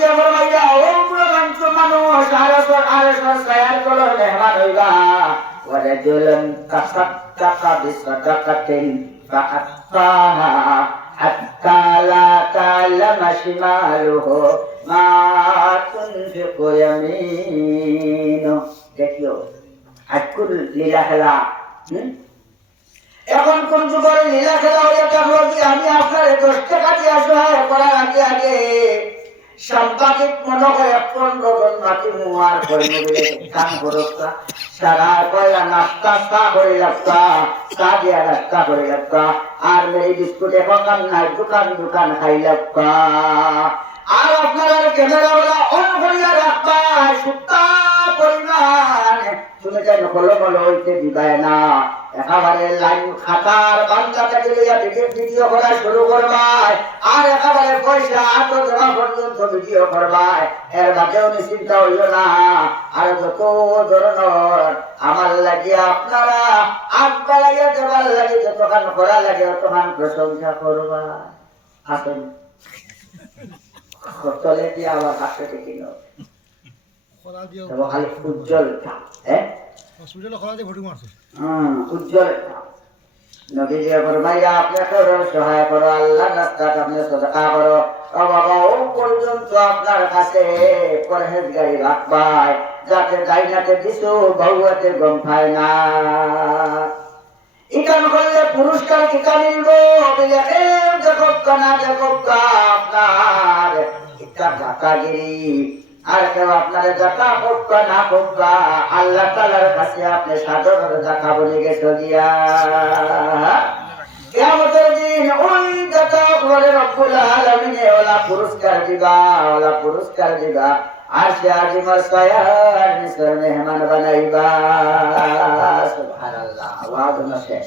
দিয়া ফরমাইয়া ও পুরো মানুষ আরে সায়ার করো মেহমান হইবা ওরে দিলেন টাকা বিসদাকাতিন ফাআতাহা হাত্তা লা তা'লামা শিমালুহু মা তুনফিকু ইয়ামিনু। দেখিও আজকুল লীলা খেলা। এখন কোন যুগের লীলা খেলা হয়ে থাকলো কি আমি আপনার 10 টাকা দিয়ে সহায় করার আগে আগে সাংবাদিক মনে হয় 15 জন মাটি মুয়ার করে নিলে কাম করতা সারা কয়লা নাস্তা চা করে লাগতা চা দিয়া নাস্তা করে লাগতা আর মেরি বিস্কুট এখন নাই দোকান খাই লাগতা আর আপনার ক্যামেরাওয়ালা অন করিয়া রাখবা সুতা পরিমাণ তুমি কেন কলো হইতে দিবাই না একেবারে লাইন খাতার বান্দা থেকে ভিডিও করা শুরু করবাই আর একেবারে পয়সা আটো দেওয়া পর্যন্ত ভিডিও করবাই এর বাদেও চিন্তা হইল না আর যত ধরনের আমার লাগে আপনারা আগ বাড়াইয়া দেওয়ার লাগে যতখান করা লাগে অতখান প্রশংসা করবা আসেন চলে দিয়ে আবার হাসতে কিনো খালি উজ্জ্বল উজ্জ্বল নবীজি ফরমাইয়া আপনাকে সহায় করো আল্লাহর রাস্তায় আপনি সাদাকা করো ও বাবা ও পর্যন্ত আপনার কাছে পরহেজগারি রাখবাই যাতে ডাইনাতে দিছো বউয়াতে গম খায় না ইকান করলে পুরস্কার কিতা মিলবো আপনার ইটা ঢাকাগিরি আর কেউ আপনার দেখা হোক না হোক আল্লাহ তাআলার কাছে আপনি সাদরের দেখা বলে গেছো গিয়া কিয়ামতের দিন ওই দেখা করে রব্বুল আলামিন ওলা পুরস্কার দিবা আর সে আজিমার সায়ার নিসর মেহমান বানাইবা সুবহানাল্লাহ ওয়াজ শেষ।